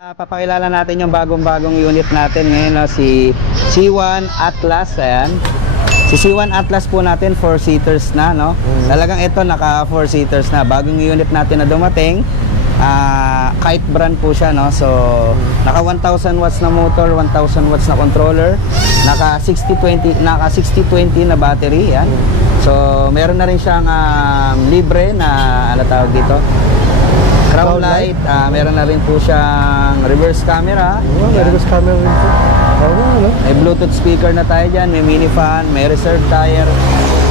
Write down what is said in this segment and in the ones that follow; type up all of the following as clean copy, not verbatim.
Papakilala natin yung bagong-bagong unit natin ngayon, no? Si C1 Atlas. Ayan. Si C1 Atlas po natin 4-seaters na, no? Talagang ito naka 4-seaters na. Bagong unit natin na dumating. Kite brand po siya, no? So naka 1000 watts na motor, 1000 watts na controller, naka 60-20 na battery. Yan. So meron na rin siyang libre na ano tawag dito, crown light. Meron na rin po siyang reverse camera. May reverse camera rin po. May Bluetooth speaker na tayo dyan, may mini fan, may reserve tire.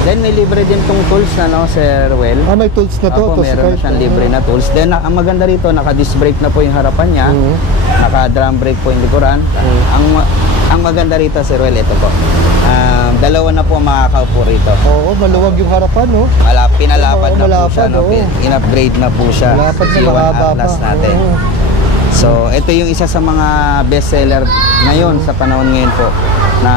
Then may libre din tong tools na, no, Sir Well. May tools na to. Opo, meron na siyang libre na tools. Then ang maganda rito, naka-disc brake na po yung harapan niya. Naka-drum brake po yung likuran. Ang maganda rito, Sir Well, ito po. Dalawa na po makakaupo rito. Oo, maluwag yung harapan, no? Pinalapad na po siya, no? Oo. In-upgrade na po siya. Malapad na, C1 mahaba Atlas pa. natin. Oo. So, ito yung isa sa mga best seller ngayon, sa panahon ngayon po, na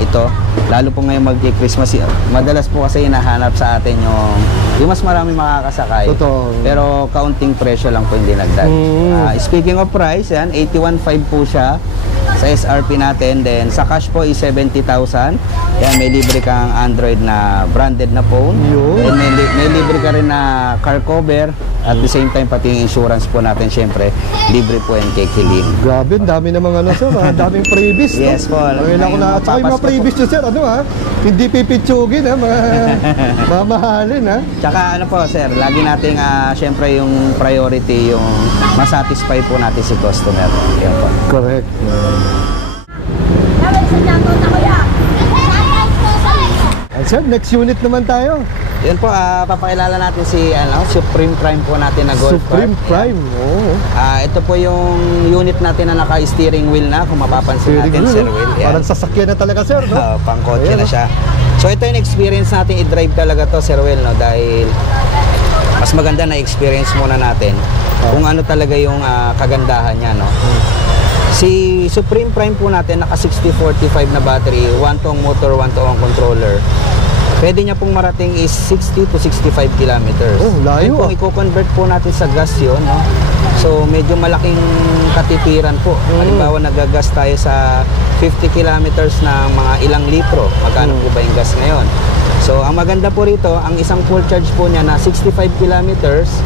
ito. Lalo po ngayon mag-Christmas. Madalas po kasi hinahanap sa atin yung mas marami makakasakay. Totoo. Pero kaunting presyo lang po yung dinagdag. Speaking of price, yan, 81.5 po siya sa SRP natin. Then sa cash po is 70,000. Yan, may libre kang Android na branded na phone. Then may libre ka rin na car cover. At the same time, pati yung insurance po natin, syempre, libre po yan kay Kilin. Grabe, ang dami naman ano, sir. Ang daming freebies, no? Yes po. At saka yung mga freebies nyo, sir, ano ha? Hindi pipitsugin, ha? Mamahalin, ha? Tsaka ano po, sir, lagi nating syempre yung priority, yung masatisfy po natin si customer. Yan po. Correct. Sir, next unit naman tayo. Yun po, papakilala natin si Supreme Prime po natin na Golf Supreme Cart. Prime, oo. Ito po yung unit natin na naka-steering wheel na, kung mapapansin natin, Sir Will. Parang sasakyan na talaga, sir, no? Pangkotse na siya. So ito yung experience natin, i-drive talaga to, Sir Will, no? Dahil mas maganda na experience muna natin kung ano talaga yung kagandahan niya, no? Si Supreme Prime po natin, naka 60-45 na battery, 1-tong motor, 1-tong controller. Pwede niya pong marating is 60 to 65 kilometers. Oh, layo. Kung i-convert po natin sa gas yun, no? So medyo malaking katipiran po. Halimbawa, nagagas tayo sa 50 kilometers na mga ilang litro. Magkano po ba yung gas ngayon? So ang maganda po rito, ang isang full charge po niya na 65 kilometers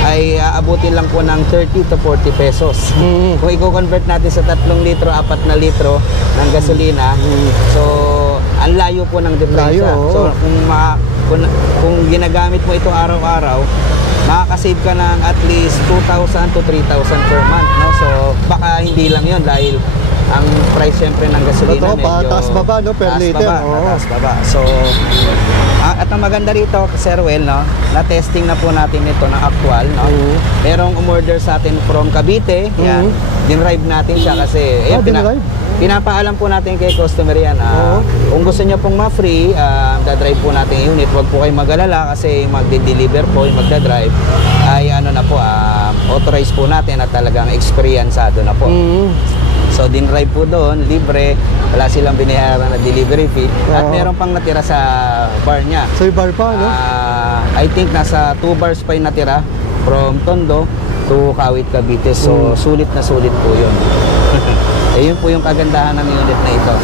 ay aabutin lang po ng 30 to 40 pesos. Kung i-convert natin sa 3 litro, 4 na litro ng gasolina, so ang layo po ng diferensya. So kung ginagamit mo ito araw-araw, makakasave ka ng at least 2,000 to 3,000 per month, no? So baka hindi lang yon dahil ang price syempre ng gasolina medyo pataas baba, no, per liter. Pataas baba. So at ang maganda rito, Sir Well, no, na-testing na po natin ito na actual, no. Merong umorder sa atin from Cavite. Yan. Dinrive natin siya kasi pinapaalam po natin kay customer yan. Kung gusto niyo pong ma-free, da-drive po natin yung unit. Huwag po kayong mag-alala kasi magde-deliver po, yung magda-drive ay ano na po, authorized po natin at talagang experiencado na po. So dinrive po doon, libre, wala silang binayaran na delivery fee. At meron pang natira sa bar niya. Sa bar pa, no? I think nasa 2 bars pa yung natira from Tondo to Kawit, Cavite. So sulit na sulit po yun. Yun po yung kagandahan ng unit na ito.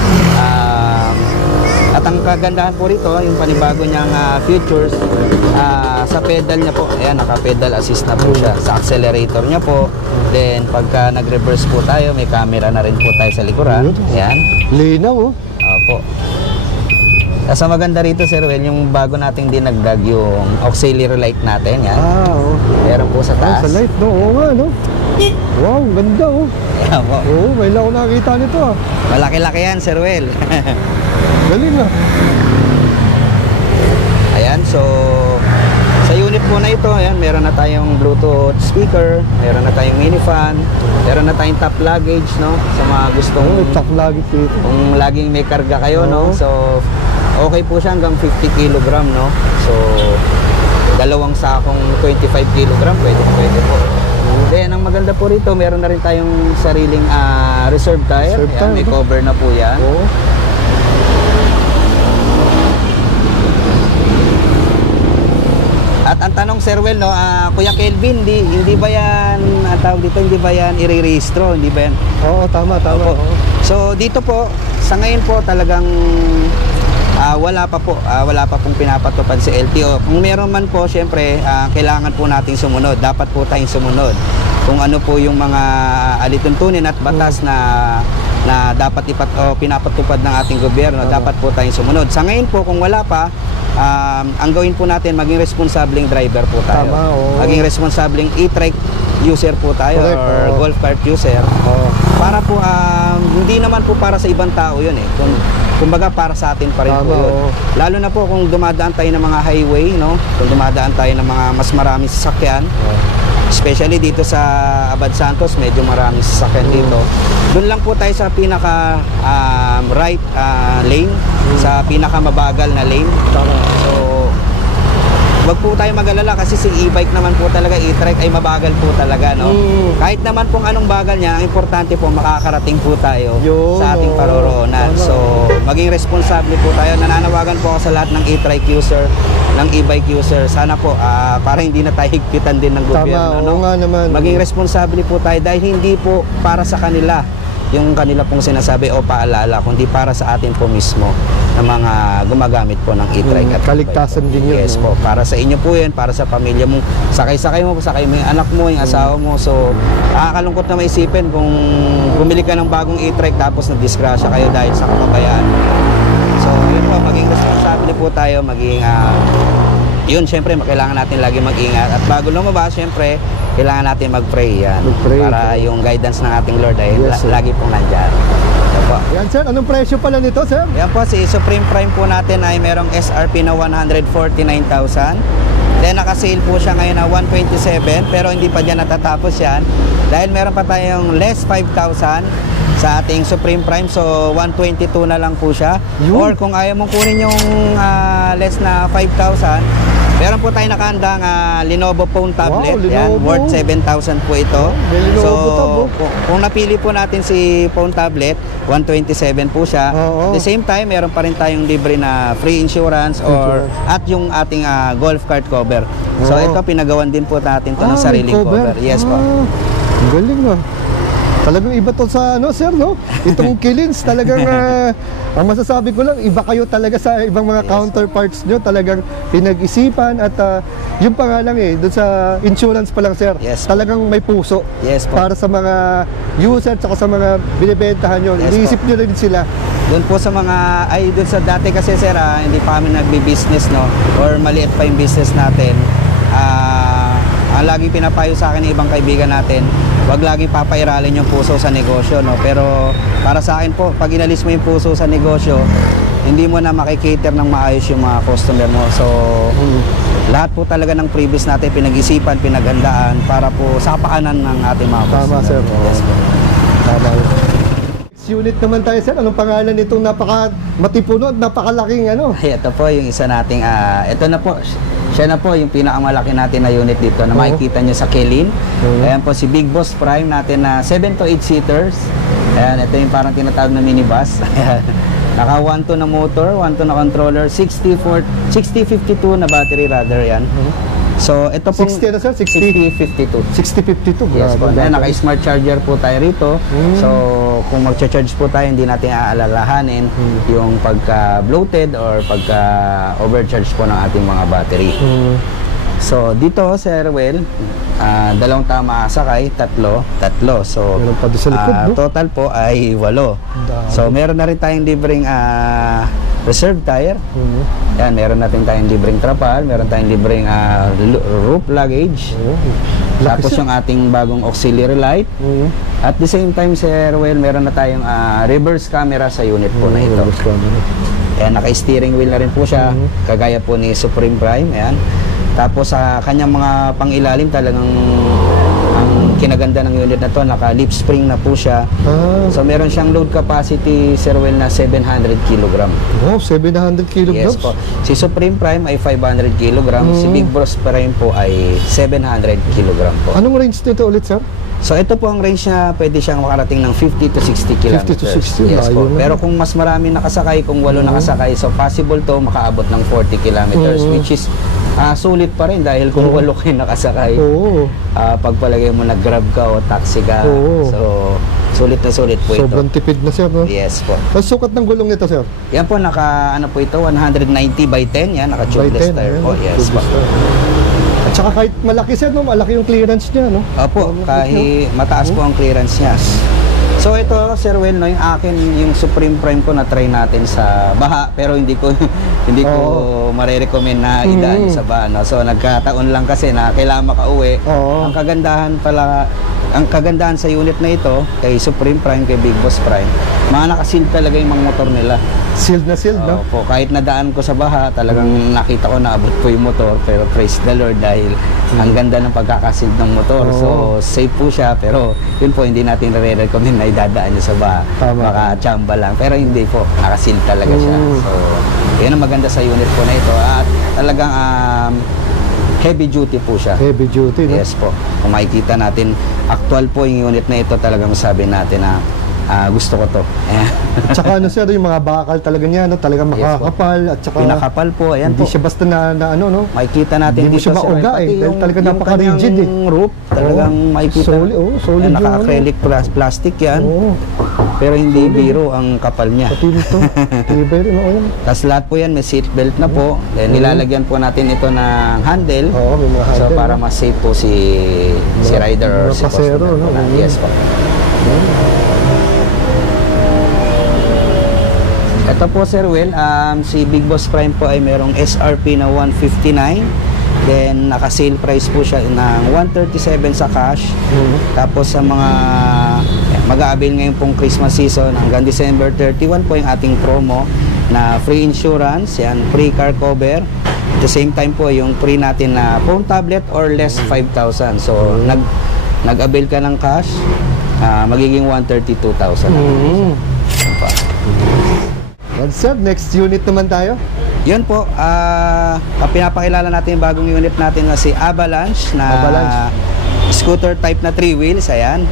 At ang kagandahan po rito, yung panibago niyang features, sa pedal niya po, ayan, naka-pedal assist na po siya. Sa accelerator niya po, then pagka nag-reverse po tayo, may camera na rin po tayo sa likuran. Ayan. Linaw, oh. Opo. Kasi maganda rito, Sir Well, yung bago nating dinagdag yung auxiliary light natin, yan. Meron po sa taas. Sa light, no? Oo nga, no? Wow, ganda, oh. Ayan po. Oo, may lang ako nakakita nito, ah. Malaki-laki yan, Sir Well. Galing, ah. Ayan, so sa unit po na ito, ayan, meron na tayong Bluetooth speaker, meron na tayong mini fan, meron na tayong top luggage, no? Sa mga gustong top luggage dito. Kung laging may karga kayo, no? So okay po siya hanggang 50 kg, no? So dalawang sakong 25 kg, pwede po. Then ang maganda po rito, meron na rin tayong sariling reserve tire. Ayan, may cover na po yan. At ang tanong, Sir Well, no, Kuya Kelvin, hindi ba yan tawag dito, hindi ba yan i-rehistro? Hindi ba yan? Oo, tama. Opo. So dito po, sa ngayon po talagang wala pa pong pinapatupad si LTO. Kung meron man po, syempre, kailangan po nating sumunod. Dapat po tayong sumunod. Kung ano po yung mga alituntunin at batas na dapat pinapatupad ng ating gobyerno, dapat po tayong sumunod. Sa ngayon po, kung wala pa, ang gawin po natin, maging responsableng driver po tayo. Tama, oo. Maging responsableng e-trike user po tayo. Correct, or oo. golf cart user. Para po, hindi naman po para sa ibang tao yun eh. Kumbaga para sa atin pa rin po Tama, yun. oo. Lalo na po kung dumadaan tayo ng mga highway, no? Kung dumadaan tayo ng mga mas maraming sasakyan, especially dito sa Abad Santos, medyo maraming sasakyan dito. Doon lang po tayo sa pinaka right lane, sa pinaka mabagal na lane. Tama. So, wag po tayo mag-alala kasi si e-bike naman po talaga, e-trike ay mabagal po talaga, no? Kahit naman pong anong bagal niya, ang importante po makakarating po tayo Yun, sa ating paroroonan. tama. So, maging responsable po tayo. Nananawagan po ako sa lahat ng e-trike user, ng e-bike user. Sana po, para hindi na tayo higpitan din ng gobyerno, Tama, no? oo nga naman. Maging responsable po tayo dahil hindi po para sa kanila yung kanila pong sinasabi o paalala, kundi para sa atin po mismo na mga gumagamit po ng e-trike at Kaligtasan e-bike. din yun, Yes no? po, para sa inyo po yan, para sa pamilya mo. Sakay-sakay mo, sakay mo yung anak mo, yung asawa mo. So, nakakalungkot na maisipin kung bumili ka ng bagong e-trike tapos na-disgrasya kayo dahil sa kapabayaan mo. So, yun po, maging responsable po tayo, maging yun, syempre, kailangan natin lagi mag-ingat. At bago lumabas, syempre, kailangan natin mag-pray yan. Mag-pray, Para yung guidance ng ating Lord ay Yes, sir. lagi pong nandyan. Yan po. Yan, sir. Anong presyo pala nito, sir? Yan po, si Supreme Prime po natin ay merong SRP na 149,000. Then naka-sale po siya ngayon na 127, pero hindi pa dyan natatapos yan. Dahil meron pa tayong less 5,000 sa ating Supreme Prime, so 122 na lang po siya. Yun. Or kung ayaw mong kunin yung less na 5,000, meron po tayo nakahandang Lenovo phone tablet. Wow, Yan, Lenovo. worth 7,000 po ito. may Lenovo tab, oh. Kung napili po natin si phone tablet, 127 po siya. Oo. At the same time, meron pa rin tayong libre na free insurance at yung ating golf cart cover. So Oo. ito, pinagawan din po natin to ng may sariling cover. Yes po. Ang galing, ah. Talagang iba to sa sir, no? Itong Kilins, talagang ang masasabi ko lang, iba kayo talaga sa ibang mga counterparts nyo. Talagang pinag-isipan at yung pa nga lang doon sa insurance pa lang, sir. Yes. Talagang may puso. Yes po. Para sa mga user at sa mga binibentahan nyo. Yes Iniisip po. nyo rin sila. Doon po sa mga, doon sa dati kasi sir, hindi pa kami nagbi-business, no? Or maliit pa yung business natin. Ang laging pinapayo sa akin ng ibang kaibigan natin, wag laging papairalin yung puso sa negosyo, no? Pero para sa akin po, pag inalis mo yung puso sa negosyo, hindi mo na makikater ng maayos yung mga customer mo. So, lahat po talaga ng previous natin pinag-isipan, pinagandaan para po sa kapakanan ng ating mga Tama, customer. sir. Yes po. Tama. Next unit naman tayo, sir. Anong pangalan nitong matipuno at napakalaking Ay, ito po yung isa nating, ito na po, siya na po yung pinakamalaki natin na unit dito na makikita nyo sa Kilin. Ayan po si Big Boss Prime natin na 7 to 8 seaters. Ayan, ito yung parang tinatawag na minibus. Naka 1.2 na motor, 1.2 na controller, 6052 na battery rather yan. So ito pong 60 na, sir? 60? 6052. 6052. Yes po. Grabe. Naka-smart charger po tayo rito. So, kung mag-charge po tayo, hindi natin aalalahanin yung pagka-bloated or pagka-overcharge po ng ating mga battery. So, dito, Sir Well, dalawang tama sakay, tatlo. So, Meron pa doon sa likod, no? total po ay 8. Dami. So, meron na rin tayong libreng reserve tire. Yan, meron natin tayong libreng trapal, meron tayong libreng roof luggage. Tapos yung ating bagong auxiliary light. At the same time, Sir Well, meron na tayong reverse camera sa unit po na ito. Ayan, naka-steering wheel na rin po siya, kagaya po ni Supreme Prime. Ayan. Tapos sa kanyang mga pangilalim, talagang ang kinaganda ng unit na to, naka-lip spring na po siya. So meron siyang load capacity, Sir Well, na 700 kg. Wow, 700 kilograms? Yes po. Si Supreme Prime ay 500 kg, si Big Boss Prime po ay 700 kg po. Anong range nito ulit, sir? So ito po ang range niya, pwede siyang makarating ng 50 to 60 km. 50 to 60, Yes po. layo na. Pero kung mas marami nakasakay, kung 8 nakasakay, so possible to makaabot ng 40 km, which is Sulit pa rin dahil kung Oo. 8 kayo nakasakay, Oo. pagpalagay mo nag-grab ka o taxi ka, Oo. so sulit na sulit po Sobrang ito. tipid na sir, no? Yes po. Ang sukat ng gulong nito sir? Yan po, ano po ito, 190 by 10, yan, By naka-tubeless 10, tire ayan, po. no? Yes po. Tubeless tire. At saka kahit malaki sir, no? Malaki yung clearance niya, no? Opo, kahit mataas po ang clearance niya. So ito, Sir Will, no, yung akin, yung Supreme Prime ko na try natin sa baha, pero hindi ko marerecommend na idaan sa baha, no? So nagkataon lang kasi na kailangan makauwi. Oo. Ang kagandahan sa unit na ito, kay Supreme Prime, kay Big Boss Prime, mga nakasealed talaga yung mga motor nila. Sealed na sealed, no? Opo, kahit nadaan ko sa baha, talagang nakita ko na abot ko yung motor, pero praise the Lord dahil ang ganda ng pagkakasealed ng motor. Oo. So safe po siya, pero yun po, hindi natin re-recommend na idadaan niya sa baha. Tama. Baka chamba lang, pero hindi po, nakasealed talaga siya. So yun ang maganda sa unit po na ito, at talagang heavy duty po siya. Heavy duty, no? Yes po. Kung makikita natin, actual po yung unit na ito, talagang sabi natin na gusto ko to. At saka ano sir, yung mga bakal talaga niya, no? Talagang Yes, po. makakapal, at saka Pinakapal po, ayan hindi po. siya basta na ano, no? Makikita natin Hindi mo dito siya Sir Will, mauga, pati eh, dahil talaga yung napaka-rigid, kanyang roof, talagang Oo. makikita. Solid, oo, solid Ayan, yung naka-acrylic plastic yan, Oo. pero hindi biro ang kapal niya. Pati nito. Tibay rin, oo. Tapos lahat po yan may seat belt na po. Then nilalagyan po natin ito ng handle. Oo, may mga So handle, para no? mas safe po si rider or mga si pasero, customer no? po na. Yes po. Ito po Sir Will, si Big Boss Prime po ay merong SRP na 159. Then naka-sale price po siya ng 137 sa cash. Tapos sa mga mag-aabil ngayon pong Christmas season hanggang December 31 po yung ating promo na free insurance, yan, free car cover. At the same time po yung free natin na phone tablet or less 5,000. So nag-avail ka ng cash, magiging 132,000. Yan po. Yan sir, next unit naman tayo. Yun po, pinapakilala natin yung bagong unit natin na si Avalanche na Avalanche. scooter type na 3 wheels, ayan.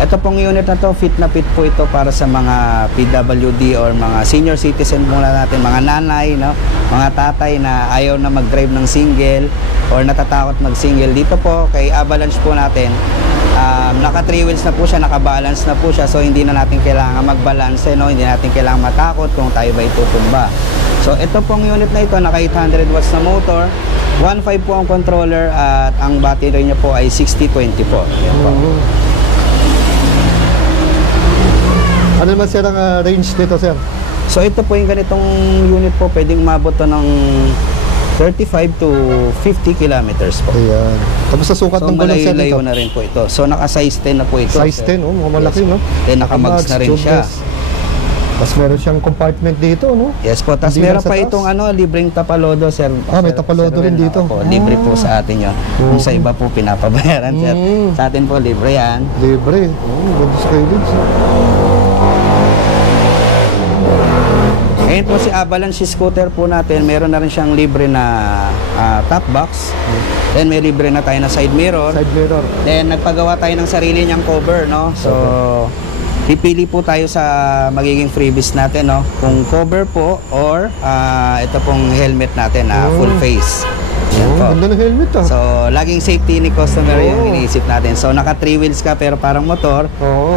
Ito pong unit na to, fit na fit po ito para sa mga PWD or mga senior citizen muna natin, mga nanay, no? Mga tatay na ayaw na mag-drive ng single or natatakot mag-single. Dito po, kay Avalanche po natin, naka 3 wheels na po siya, naka-balance na po siya, so hindi na natin kailangan mag-balance, no? Hindi natin kailangan matakot kung tayo ba itutumba. So ito pong unit na ito, naka 800 watts na motor, 1.5 po ang controller, at ang battery niya po ay 6020 po. Yan po. Ano naman sir ang range nito sir? So ito po yung ganitong unit po, pwedeng umabot to ng 35 to 50 kilometers po. Ayan. Tapos sa sukat So ng gulong sir malayo-layo nito? na rin po ito. So naka-size 10 na po ito. Size 10, oh, mga malaki, Yes, no? Then naka-mags na rin siya. Tapos meron siyang compartment dito, no? Yes po. Tapos Hindi meron lang sa pa taas. itong libreng tapalodo, sir. May tapalodo rin dito. Opo, libre po sa atin yun. Kung sa iba po pinapabayaran, sir. Sa atin po libre yan. Libre. Ganda sa kailins. Ngayon po si Avalanche scooter po natin, meron na rin siyang libre na top box. Then may libre na tayo na side mirror. Side mirror. Then nagpagawa tayo ng sarili niyang cover, no? So pipili po tayo sa magiging freebies natin, no? Kung cover po or ito pong helmet natin na full face. Yan po. Ganda ng helmet ah. So laging safety ni customer yung Oo. iniisip natin. So naka 3 wheels ka pero parang motor. Oo.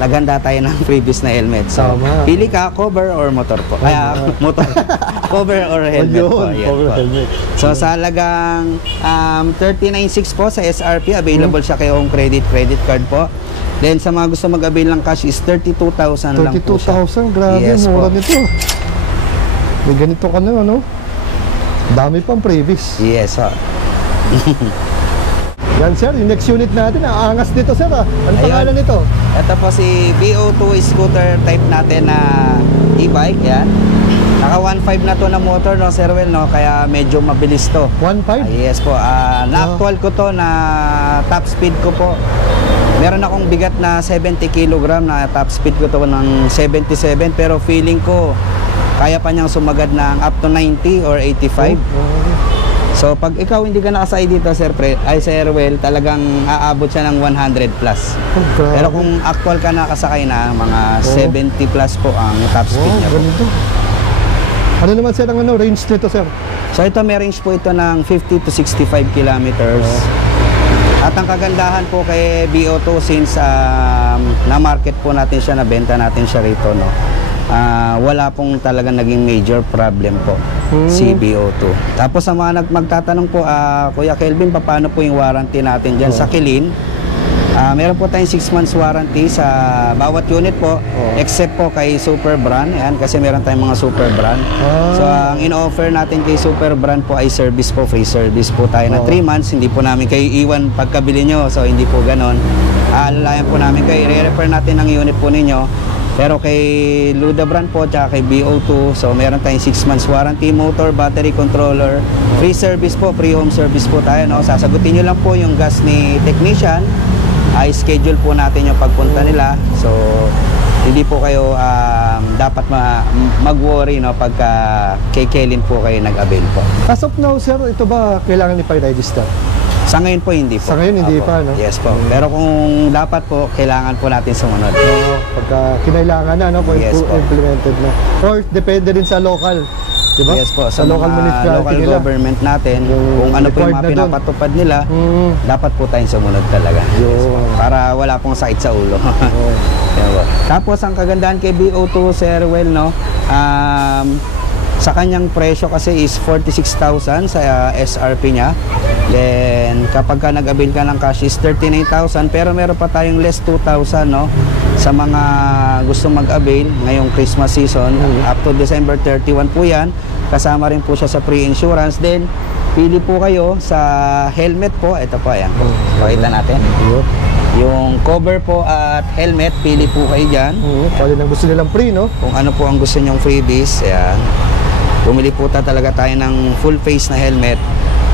Naganda tayo ng freebies na helmet. So Tama. pili ka cover or motor po. Kaya motor. Cover or helmet po. Ayun, Ayan cover po. helmet. So sa halagang 39.6 po sa SRP, available siya kay Home Credit card po. Then sa mga gusto mag-avail ng cash is 32,000 lang po siya. 32,000, grabe, Yes mura po. nito. May ganito ka na, ano? Dami pang previous. Yes, ho. Yan sir, yung next unit natin, ang angas nito sir ah. Ano Ayun. pangalan nito? Ito po si BO2 scooter type natin na e-bike, yan. Naka 1.5 na to na motor, no, Sir Will, no? Kaya medyo mabilis to. 1.5? Yes po. Na-actual ko to na top speed ko po. Meron akong bigat na 70 kg na top speed ko to ng 77, pero feeling ko kaya pa niyang sumagad ng up to 90 or 85. So pag ikaw hindi ka nakasakay dito, Sir Will, talagang aabot siya ng 100 plus. Grabe. Pero kung actual ka nakasakay na, mga 70 plus po ang top speed niya po. Ganito. Ano naman sir ang range nito sir? So ito may range po ito ng 50 to 65 kilometers. At ang kagandahan po kay BO2 since na-market po natin siya, nabenta natin siya rito, no? Wala pong talaga naging major problem po si BO2. Tapos sa mga magtatanong po, Kuya Kelvin, paano po yung warranty natin dyan sa Kilin? Meron po tayong 6 months warranty sa bawat unit po, except po kay Super Brand. Yan, kasi meron tayong mga Super Brand. So, ang in-offer natin kay Super Brand po ay service po, free service po tayo na 3 months. Hindi po namin kayo iwan pagkabili nyo. So, hindi po ganon. Alalayan po namin kayo, i-refer natin ang unit po ninyo. Pero kay Luda Brand po, tsaka kay BO2, so meron tayong 6 months warranty, motor, battery, controller, free service po, free home service po tayo, no? Sasagutin nyo lang po yung gas ni technician, ay schedule po natin yung pagpunta nila. So hindi po kayo dapat mag-worry, no, pagka kay Kelin po kayo nag-avail po. As of now, sir, ito ba kailangan i-register? Sa ngayon po hindi po. Sa ngayon hindi pa, no? Yes po. Pero kung dapat po, kailangan po natin sumunod. Pagka kinailangan na, no? Kung Yes po. implemented na. Or depende din sa local, di ba? Yes po. Sa local mga municipality local nila. government natin, kung ano po yung required mga na dun. pinapatupad nila, dapat po tayong sumunod talaga. Yes po. Para wala pong sakit sa ulo. Yan po. Tapos ang kagandahan kay BO2, Sir Well, no? Sa kanyang presyo kasi is 46,000 sa SRP niya. Then kapag ka nag-avail ka ng cash is 39,000, pero meron pa tayong less 2,000, no? Sa mga gusto mag-avail ngayong Christmas season, up to December 31 po 'yan. Kasama rin po siya sa pre-insurance. Then pili po kayo sa helmet po. Ito po, ayan po. Pakita natin. Yung cover po at helmet, pili po kayo dyan. Pwede nang gusto nilang free, no? Kung ano po ang gusto nyong freebies, ayan. Bumili po talaga tayo ng full face na helmet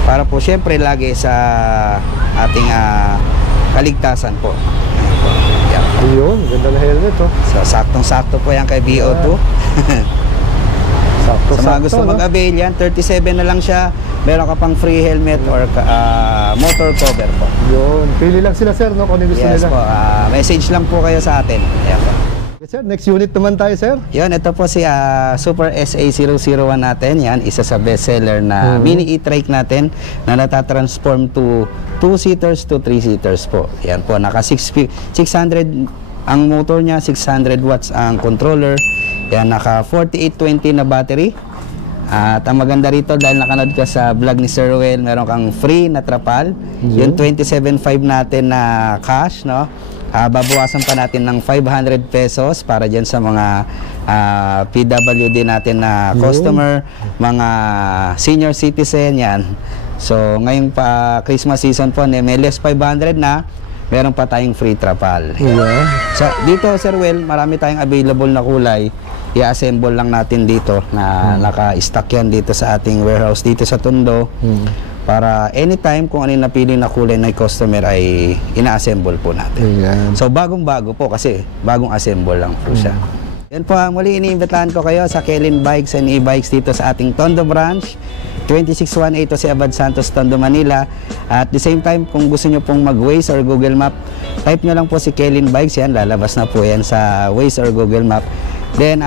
para po syempre lagi sa ating kaligtasan po. Ayan. Ayun, ganda na helmet, oh. So saktong-sakto po yan kay BO2. Sa mga gusto mag-avail yan, 37 na lang siya. Meron ka pang free helmet or motor cover po. Yun, pili lang sila, sir, no? Kung ano gusto Yes nila. po, message lang po kayo sa atin. Ayan po. Yes, sir, next unit naman tayo, sir. Yun, ito po si Super SA001 natin. Yan, isa sa bestseller na mini e-trike natin na natatransform to 2-seaters to 3-seaters po. Yan po, naka 600 ang motor niya, 600 watts ang controller. Yan, naka 4820 na battery. At ang maganda rito, dahil nakanood ka sa vlog ni Sir Well, meron kang free na trapal. Yung 27.5 natin na cash, no? Babawasan pa natin ng 500 pesos para dyan sa mga PWD natin na customer, mga senior citizen, yan. So, ngayong pa Christmas season po, may less 500 na, meron pa tayong free trapal. So, dito, Sir Well, marami tayong available na kulay. I-assemble lang natin dito na naka-stock yan dito sa ating warehouse dito sa Tondo. Para anytime kung ano yung napili na kulay ng customer ay ina-assemble po natin. So bagong-bago po kasi bagong assemble lang po siya. Yan po, muli iniimbitahan ko kayo sa Kelin Bikes and E-Bikes dito sa ating Tondo branch. 2618 to si Abad Santos, Tondo, Manila. At the same time, kung gusto nyo pong mag-Waze or Google Map, type nyo lang po si Kelin Bikes. Yan, lalabas na po yan sa Waze or Google Map. Then,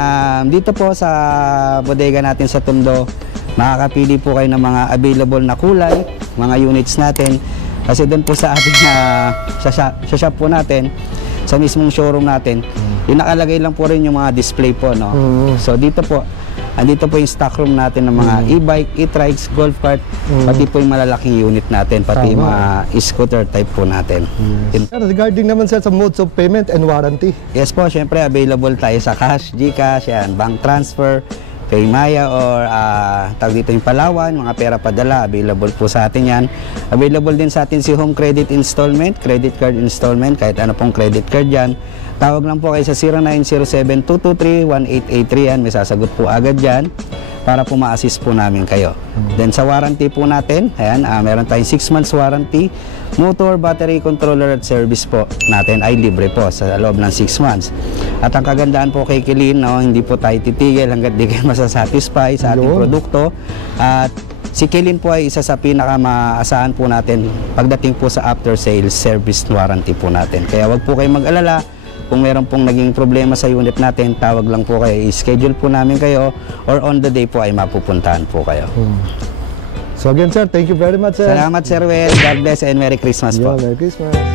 dito po sa bodega natin sa Tondo, makakapili po kayo ng mga available na kulay, mga units natin. Kasi doon po sa ating sa shop po natin, sa mismong showroom natin, yung nakalagay lang po rin yung mga display po, no? So dito po, andito po yung stock room natin ng mga e-bike, e-trikes, golf cart, pati po yung malalaking unit natin, pati yung mga scooter type po natin. Sir, regarding naman, sir, sa modes of payment and warranty. Yes po, syempre available tayo sa cash, GCash, yan, bank transfer, Paymaya or tawag dito yung Palawan, mga pera padala, available po sa atin yan. Available din sa atin si home credit installment, credit card installment, kahit ano pong credit card yan. Tawag lang po kayo sa 0907-223-1883 yan, may sasagot po agad yan para po ma-assist po namin kayo. Then sa warranty po natin, ayan, meron tayong 6 months warranty, motor, battery, controller at service po natin ay libre po sa loob ng 6 months. At ang kagandahan po kay Kilin, no, hindi po tayo titigil hanggat di kayo masasatisfy sa ating produkto. At si Kilin po ay isa sa pinakamaasahan po natin pagdating po sa after sales service warranty po natin. Kaya wag po kayong mag-alala. Kung meron pong naging problema sa unit natin, tawag lang po kayo, i-schedule po namin kayo or on the day po ay mapupuntahan po kayo. So again, sir, thank you very much, sir. Salamat, Sir Well. God bless and Merry Christmas po. Merry Christmas.